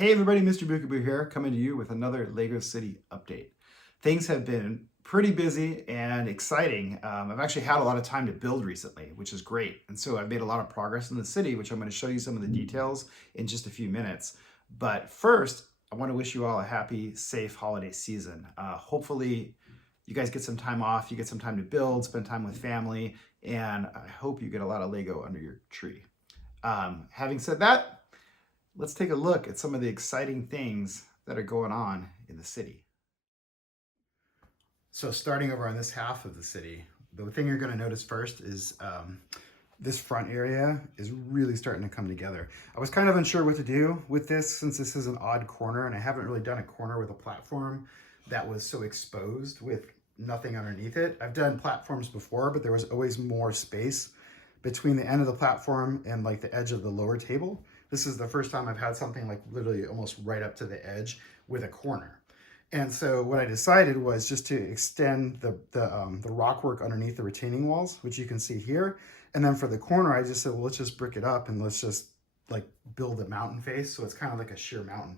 Hey everybody, MrBookieboo here, coming to you with another LEGO City update. Things have been pretty busy and exciting. I've actually had a lot of time to build recently, which is great. And so I've made a lot of progress in the city, which I'm going to show you some of the details in just a few minutes. But first, I want to wish you all a happy, safe holiday season. Hopefully you guys get some time off, you get some time to build, spend time with family, and I hope you get a lot of LEGO under your tree. Having said that, let's take a look at some of the exciting things that are going on in the city. So starting over on this half of the city, the thing you're going to notice first is this front area is really starting to come together. I was kind of unsure what to do with this since this is an odd corner and I haven't really done a corner with a platform that was so exposed with nothing underneath it. I've done platforms before, but there was always more space between the end of the platform and like the edge of the lower table. This is the first time I've had something like literally almost right up to the edge with a corner. And so what I decided was just to extend the rock work underneath the retaining walls, which you can see here. And then for the corner, I just said, well, let's just brick it up and let's just like build a mountain face. So it's kind of like a sheer mountain.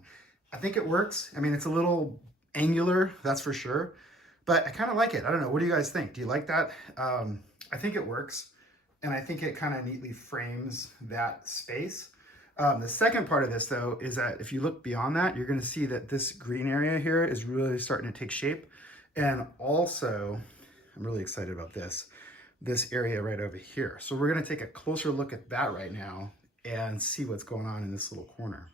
I think it works. I mean, it's a little angular, that's for sure, but I kind of like it. I don't know. What do you guys think? Do you like that? I think it works. And I think it kind of neatly frames that space. The second part of this, though, is that if you look beyond that, you're going to see that this green area here is really starting to take shape. And also, I'm really excited about this area right over here. So we're going to take a closer look at that right now and see what's going on in this little corner.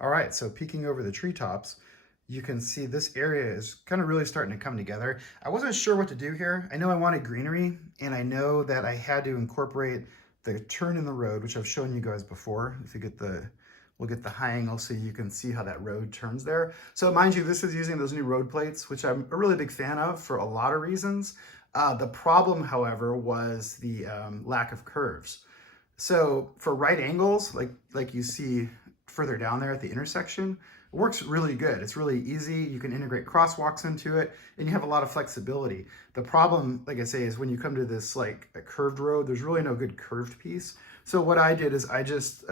All right, so peeking over the treetops, you can see this area is kind of really starting to come together. I wasn't sure what to do here. I know I wanted greenery, and I know that I had to incorporate the turn in the road, which I've shown you guys before. If you get we'll get the high angle so you can see how that road turns there. So mind you, this is using those new road plates, which I'm a really big fan of for a lot of reasons. The problem, however, was the lack of curves. So for right angles, like you see further down there at the intersection, it works really good. It's really easy. You can integrate crosswalks into it and you have a lot of flexibility. The problem, like I say, is when you come to this like a curved road, there's really no good curved piece. So what I did is I just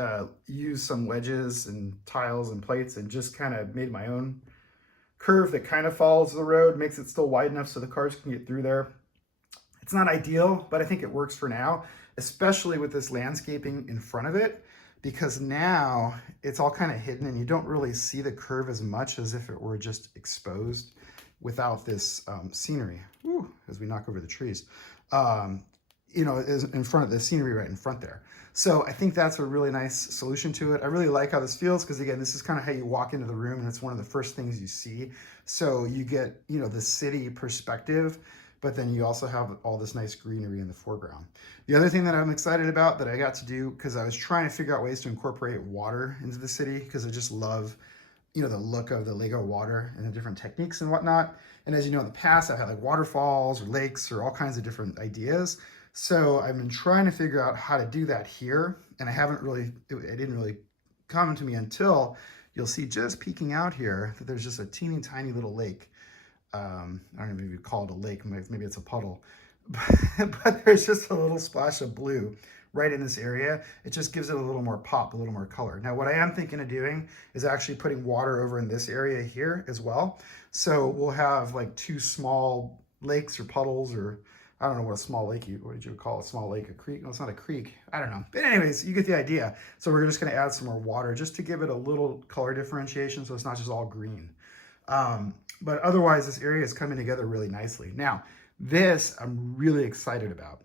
used some wedges and tiles and plates and just kind of made my own curve that kind of follows the road, makes it still wide enough so the cars can get through there. It's not ideal, but I think it works for now, especially with this landscaping in front of it, because now it's all kind of hidden and you don't really see the curve as much as if it were just exposed without this scenery. Woo, as we knock over the trees, you know, is in front of the scenery right in front there. So I think that's a really nice solution to it. I really like how this feels because again, this is kind of how you walk into the room and it's one of the first things you see. So you get, you know, the city perspective, but then you also have all this nice greenery in the foreground. The other thing that I'm excited about that I got to do, because I was trying to figure out ways to incorporate water into the city, because I just love, you know, the look of the LEGO water and the different techniques and whatnot. And as you know, in the past, I've had like waterfalls or lakes or all kinds of different ideas. So I've been trying to figure out how to do that here. And I didn't really come to me until you'll see just peeking out here that there's just a teeny tiny little lake. I don't know if you call it a lake, maybe it's a puddle, but there's just a little splash of blue right in this area. It just gives it a little more pop, a little more color. Now, what I am thinking of doing is actually putting water over in this area here as well. So we'll have like two small lakes or puddles, or I don't know what a small lake, what did you call a small lake? A creek? No, it's not a creek. I don't know. But anyways, you get the idea. So we're just going to add some more water just to give it a little color differentiation so it's not just all green. But otherwise, this area is coming together really nicely. Now, this I'm really excited about.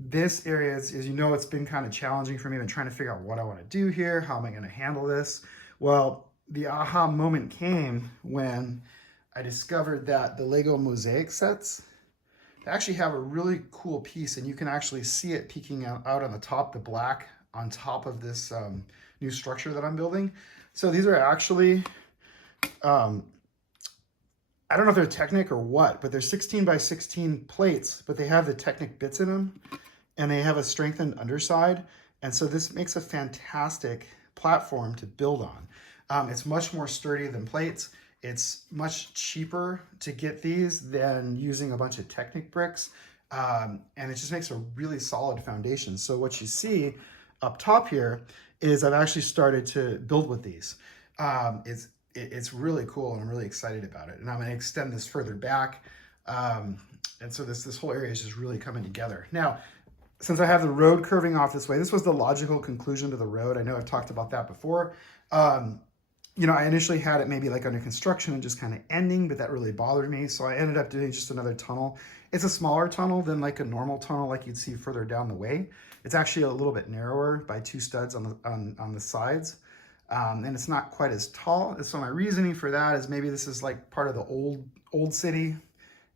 This area, as you know, it's been kind of challenging for me. I've been trying to figure out what I want to do here. How am I going to handle this? Well, the aha moment came when I discovered that the LEGO mosaic sets actually have a really cool piece, and you can actually see it peeking out on the top, the black on top of this new structure that I'm building. So these are actually I don't know if they're Technic or what, but they're 16 by 16 plates, but they have the Technic bits in them and they have a strengthened underside. And so this makes a fantastic platform to build on. It's much more sturdy than plates. It's much cheaper to get these than using a bunch of Technic bricks. And it just makes a really solid foundation. So what you see up top here is I've actually started to build with these. It's really cool, and I'm really excited about it. And I'm going to extend this further back. And so this whole area is just really coming together. Now, since I have the road curving off this way, this was the logical conclusion to the road. I know I've talked about that before. You know, I initially had it maybe like under construction and just kind of ending, but that really bothered me. So I ended up doing just another tunnel. It's a smaller tunnel than like a normal tunnel like you'd see further down the way. It's actually a little bit narrower by 2 studs on the sides. And it's not quite as tall. So my reasoning for that is maybe this is like part of the old city.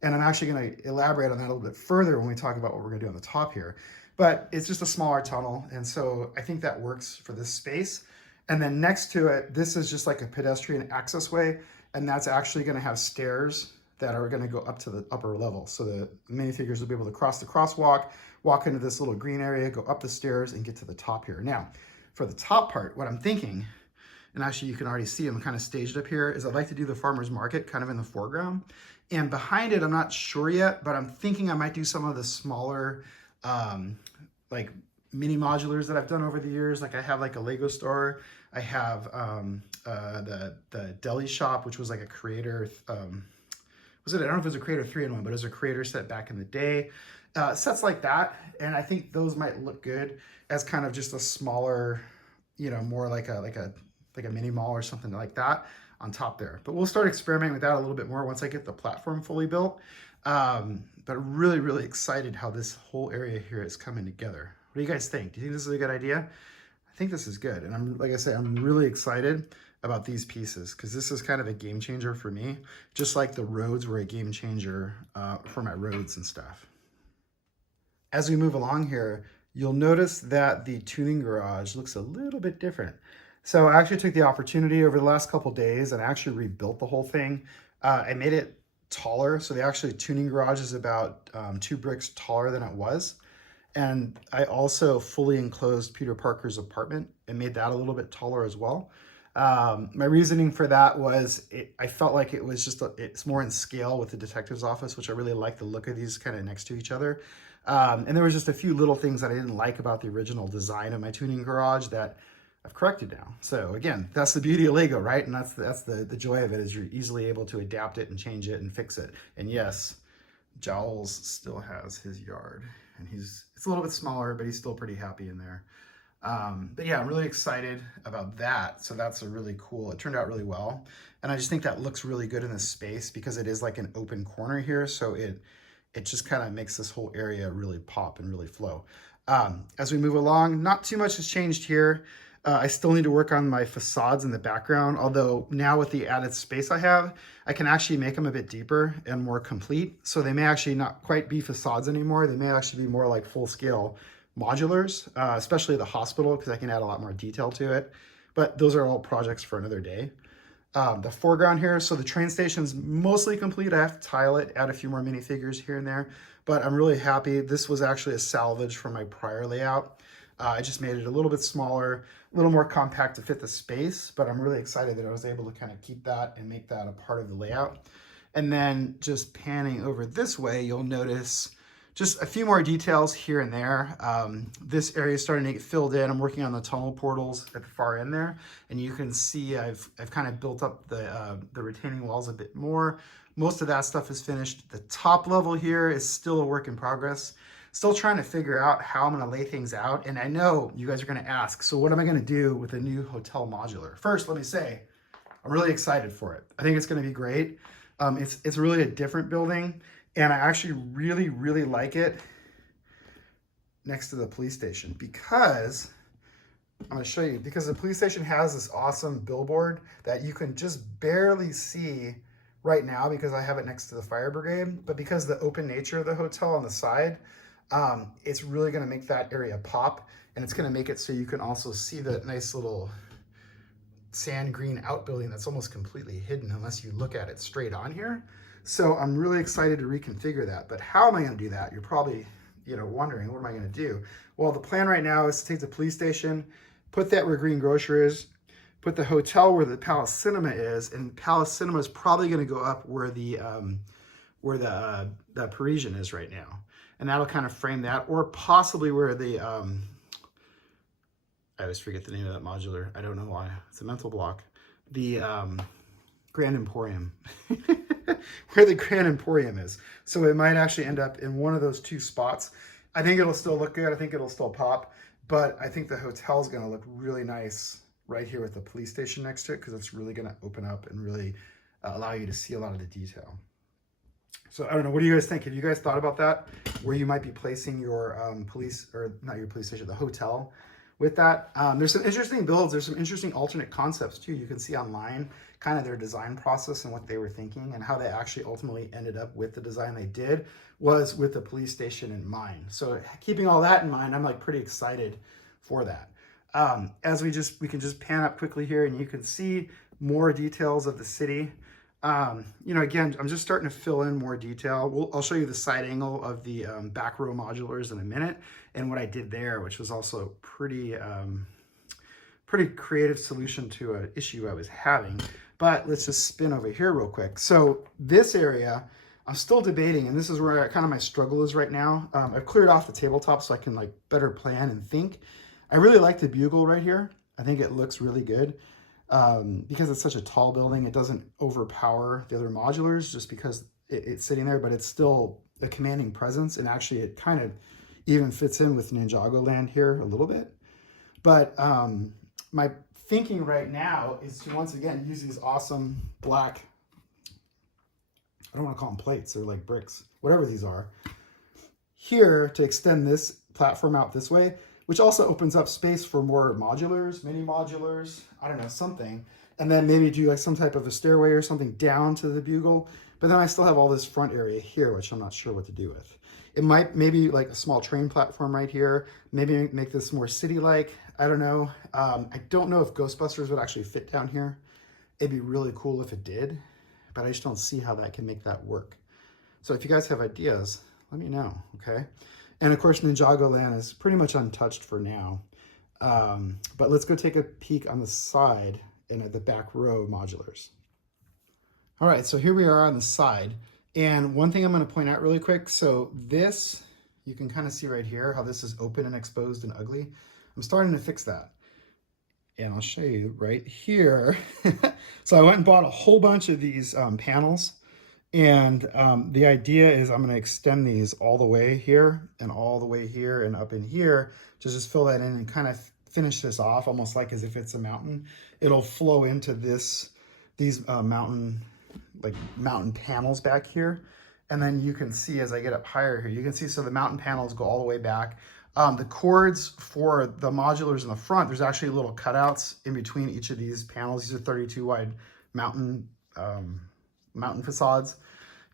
And I'm actually going to elaborate on that a little bit further when we talk about what we're going to do on the top here. But it's just a smaller tunnel. And so I think that works for this space. And then next to it, this is just like a pedestrian access way. And that's actually going to have stairs that are going to go up to the upper level. So the minifigures will be able to cross the crosswalk, walk into this little green area, go up the stairs, and get to the top here. Now, for the top part, what I'm thinking, and actually you can already see I'm kind of staged up here, is I'd like to do the farmer's market kind of in the foreground. And behind it, I'm not sure yet, but I'm thinking I might do some of the smaller like mini modulars that I've done over the years. Like I have like a Lego store. I have the deli shop, which was like a creator, I don't know if it was a creator 3-in-1, but it was a creator set back in the day. Sets like that. And I think those might look good as kind of just a smaller, you know, more like a mini mall or something like that on top there. But we'll start experimenting with that a little bit more once I get the platform fully built. But really, really excited how this whole area here is coming together. What do you guys think? Do you think this is a good idea? I think this is good. And like I say, I'm really excited about these pieces because this is kind of a game changer for me, just like the roads were a game changer for my roads and stuff. As we move along here, you'll notice that the tuning garage looks a little bit different. So I actually took the opportunity over the last couple days and actually rebuilt the whole thing. I made it taller. So the actually tuning garage is about 2 bricks taller than it was. And I also fully enclosed Peter Parker's apartment and made that a little bit taller as well. My reasoning for that was I felt like it was just, it's more in scale with the detective's office, which I really like the look of these kind of next to each other. And there was just a few little things that I didn't like about the original design of my tuning garage that I've corrected now. So again, that's the beauty of Lego, right? And that's the joy of it, is you're easily able to adapt it and change it and fix it. And yes, Jowls still has his yard, and it's a little bit smaller, but he's still pretty happy in there. But yeah, I'm really excited about that. So that's a really cool, it turned out really well. And I just think that looks really good in this space because it is like an open corner here. So it just kind of makes this whole area really pop and really flow. As we move along, not too much has changed here. I still need to work on my facades in the background, although now with the added space I have, I can actually make them a bit deeper and more complete. So they may actually not quite be facades anymore. They may actually be more like full-scale modulars, especially the hospital, because I can add a lot more detail to it. But those are all projects for another day. The foreground here, so the train station's mostly complete. I have to tile it, add a few more minifigures here and there, but I'm really happy. This was actually a salvage from my prior layout. I just made it a little bit smaller, a little more compact to fit the space, but I'm really excited that I was able to kind of keep that and make that a part of the layout. And then just panning over this way, you'll notice just a few more details here and there. This area is starting to get filled in. I'm working on the tunnel portals at the far end there, and you can see I've kind of built up the retaining walls a bit more. Most of that stuff is finished. The top level here is still a work in progress. Still trying to figure out how I'm going to lay things out. And I know you guys are going to ask, so what am I going to do with a new hotel modular? First, let me say, I'm really excited for it. I think it's going to be great. It's really a different building, and I actually really, really like it next to the police station because I'm going to show you, because the police station has this awesome billboard that you can just barely see right now because I have it next to the fire brigade, but because of the open nature of the hotel on the side, it's really going to make that area pop, and it's going to make it so you can also see the nice little sand green outbuilding that's almost completely hidden unless you look at it straight on here. So I'm really excited to reconfigure that. But how am I going to do that? You're probably, wondering, what am I going to do? Well, the plan right now is to take the police station, put that where Green Grocer is, put the hotel where the Palace Cinema is, and Palace Cinema is probably going to go up where the Parisian is right now. And that'll kind of frame that, or possibly where the, I always forget the name of that modular. I don't know why. It's a mental block. the Grand Emporium, where the Grand Emporium is. So it might actually end up in one of those two spots. I think it'll still look good. I think it'll still pop, but I think the hotel is going to look really nice right here with the police station next to it, because it's really going to open up and really allow you to see a lot of the detail. So I don't know, what do you guys think? Have you guys thought about that, where you might be placing your police, or not your police station, the hotel with that? There's some interesting builds. There's some interesting alternate concepts too. You can see online kind of their design process and what they were thinking, and how they actually ultimately ended up with the design they did was with the police station in mind. So keeping all that in mind, I'm like pretty excited for that. As we can just pan up quickly here, and you can see more details of the city. You know, again, I'm just starting to fill in more detail. I'll show you the side angle of the back row modulars in a minute, and what I did there, which was also pretty creative solution to an issue I was having. But let's just spin over here real quick. So this area, I'm still debating, and this is where kind of my struggle is right now. I've cleared off the tabletop so I can like better plan and think. I really like the Bugle right here. I think it looks really good. Because it's such a tall building, it doesn't overpower the other modulars just because it's sitting there, but it's still a commanding presence, and actually it kind of even fits in with Ninjago land here a little bit. But my thinking right now is to once again use these awesome black, I don't want to call them plates, they're like bricks, whatever these are, here to extend this platform out this way, which also opens up space for more modulars, mini modulars, I don't know, something. And then maybe do like some type of a stairway or something down to the Bugle. But then I still have all this front area here, which I'm not sure what to do with. It might maybe like a small train platform right here, maybe make this more city-like. I don't know. I don't know if Ghostbusters would actually fit down here. It'd be really cool if it did, but I just don't see how that can make that work. So if you guys have ideas, let me know, okay? And of course, Ninjago land is pretty much untouched for now. But let's go take a peek on the side and at the back row modulars. All right, so here we are on the side. And one thing I'm going to point out really quick. So this, you can kind of see right here how this is open and exposed and ugly. I'm starting to fix that. And I'll show you right here. So I went and bought a whole bunch of these panels. And the idea is I'm going to extend these all the way here and all the way here and up in here to just fill that in and kind of finish this off almost like as if it's a mountain. It'll flow into these mountain panels back here. And then you can see as I get up higher here, you can see so the mountain panels go all the way back. The cords for the modulars in the front, there's actually little cutouts in between each of these panels. These are 32 wide mountain facades.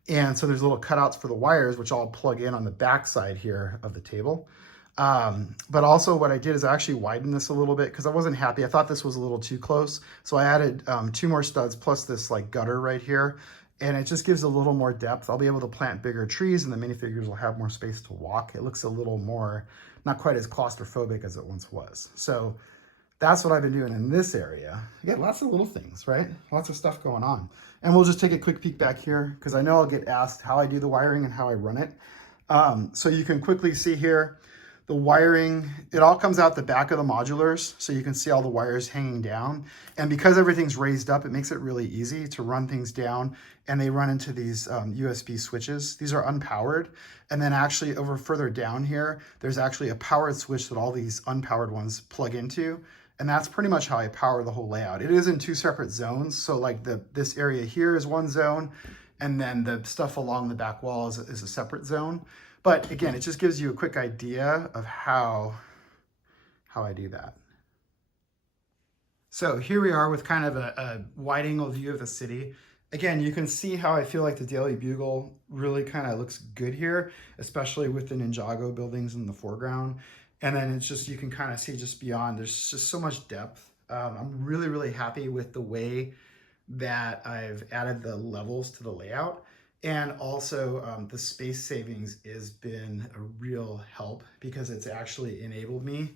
And so there's little cutouts for the wires, which all plug in on the back side here of the table. But also what I did is I actually widened this a little bit because I wasn't happy. I thought this was a little too close. So I added 2 more studs plus this like gutter right here. And it just gives a little more depth. I'll be able to plant bigger trees and the minifigures will have more space to walk. It looks a little more, not quite as claustrophobic as it once was. So that's what I've been doing in this area. Again, lots of little things, right? Lots of stuff going on. And we'll just take a quick peek back here because I know I'll get asked how I do the wiring and how I run it. So you can quickly see here, the wiring, it all comes out the back of the modulars. So you can see all the wires hanging down. And because everything's raised up, it makes it really easy to run things down. And they run into these USB switches. These are unpowered. And then actually over further down here, there's actually a powered switch that all these unpowered ones plug into. And that's pretty much how I power the whole layout. It is in 2 separate zones. So like this area here is one zone, and then the stuff along the back wall is a separate zone. But again, it just gives you a quick idea of how I do that. So here we are with kind of a wide angle view of the city. Again, you can see how I feel like the Daily Bugle really kind of looks good here, especially with the Ninjago buildings in the foreground. And then it's just, you can kind of see just beyond, there's just so much depth. I'm really, really happy with the way that I've added the levels to the layout. And also the space savings has been a real help because it's actually enabled me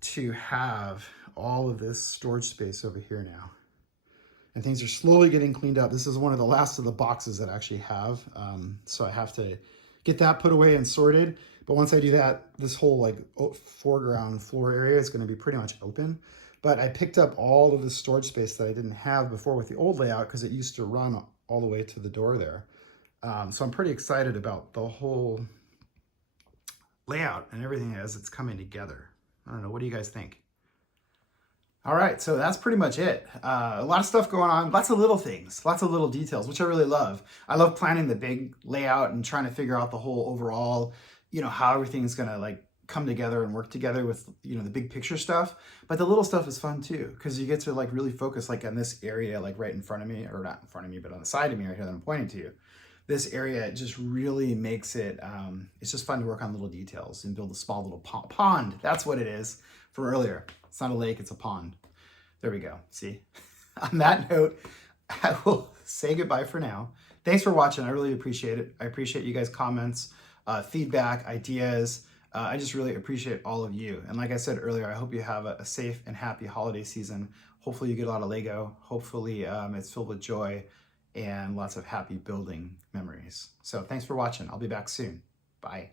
to have all of this storage space over here now. And things are slowly getting cleaned up. This is one of the last of the boxes that I actually have. So I have to get that put away and sorted. But once I do that, this whole like foreground floor area is going to be pretty much open. But I picked up all of the storage space that I didn't have before with the old layout because it used to run all the way to the door there. So I'm pretty excited about the whole layout and everything as it's coming together. I don't know, what do you guys think? All right, so that's pretty much it. A lot of stuff going on, lots of little things, lots of little details, which I really love. I love planning the big layout and trying to figure out the whole overall, you know, how everything's gonna like come together and work together with, you know, the big picture stuff. But the little stuff is fun too, because you get to like really focus like on this area, like right in front of me, or not in front of me, but on the side of me right here that I'm pointing to you. This area just really makes it, it's just fun to work on little details and build a small little pond. That's what it is from earlier. It's not a lake, it's a pond. There we go, see? On that note, I will say goodbye for now. Thanks for watching, I really appreciate it. I appreciate you guys' comments, feedback, ideas. I just really appreciate all of you. And like I said earlier, I hope you have a safe and happy holiday season. Hopefully you get a lot of Lego. Hopefully it's filled with joy and lots of happy building memories. So thanks for watching. I'll be back soon. Bye.